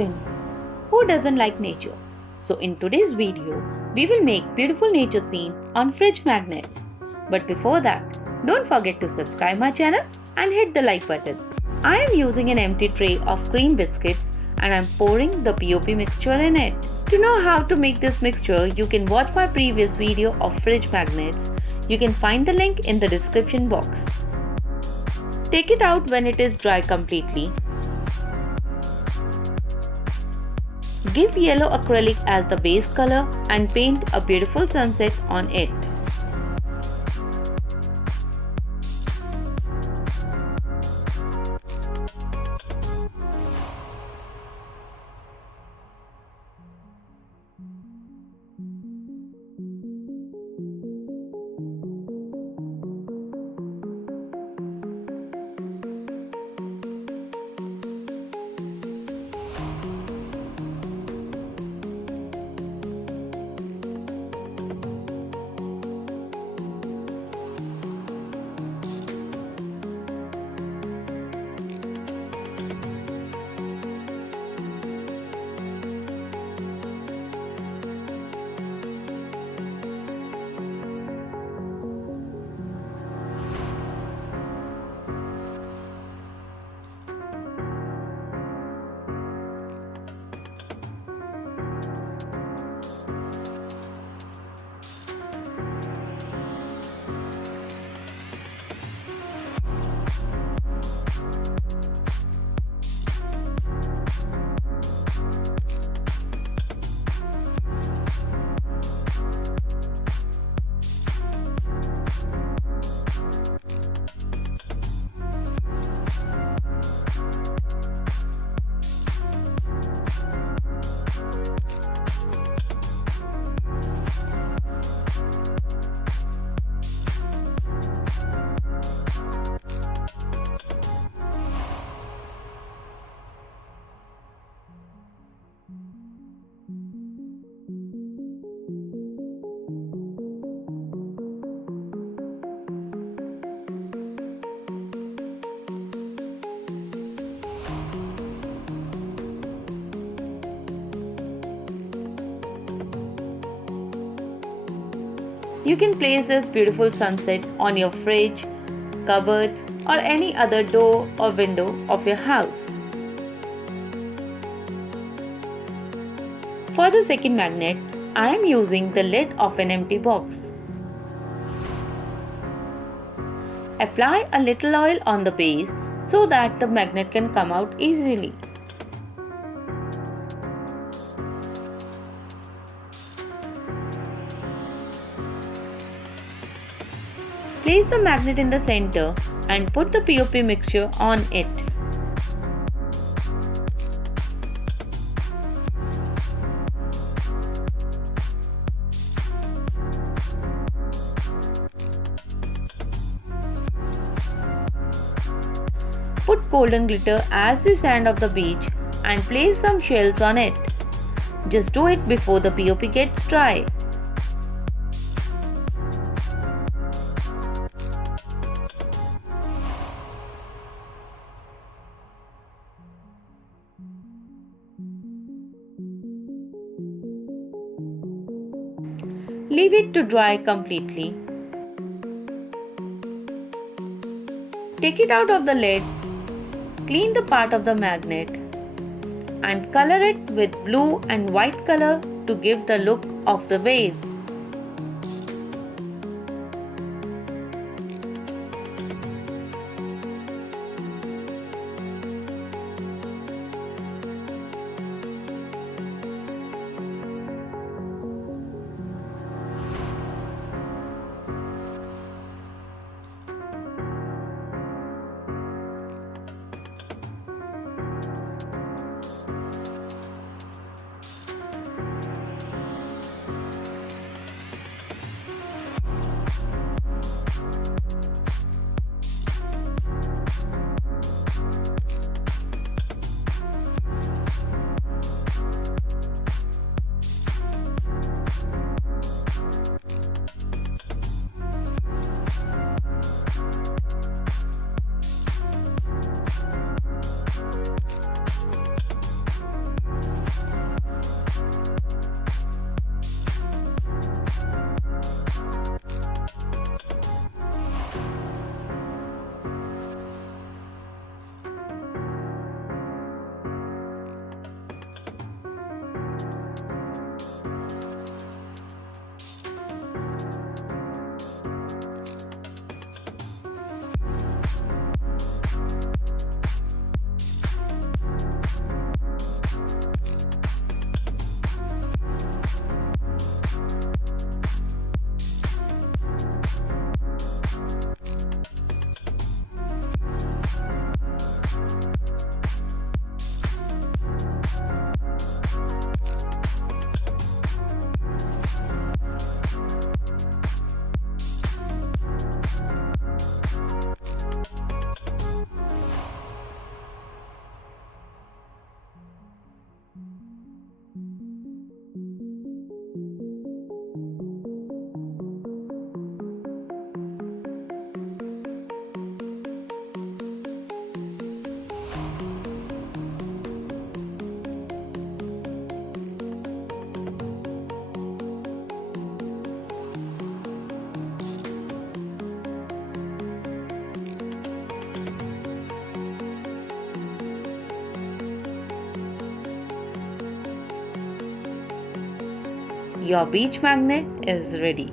friends. Who doesn't like nature? So in today's video, we will make beautiful nature scene on fridge magnets. But before that, don't forget to subscribe my channel and hit the like button. I am using an empty tray of cream biscuits and I am pouring the POP mixture in it. To know how to make this mixture, you can watch my previous video of fridge magnets. You can find the link in the description box. Take it out when it is dry completely. Give yellow acrylic as the base color and paint a beautiful sunset on it. You can place this beautiful sunset on your fridge, cupboards or any other door or window of your house. For the second magnet, I am using the lid of an empty box. Apply a little oil on the base so that the magnet can come out easily. Place the magnet in the center and put the POP mixture on it. Put golden glitter as the sand of the beach and place some shells on it. Just do it before the POP gets dry. Leave it to dry completely. Take it out of the lid, clean the part of the magnet and color it with blue and white color to give the look of the waves. Your beach magnet is ready.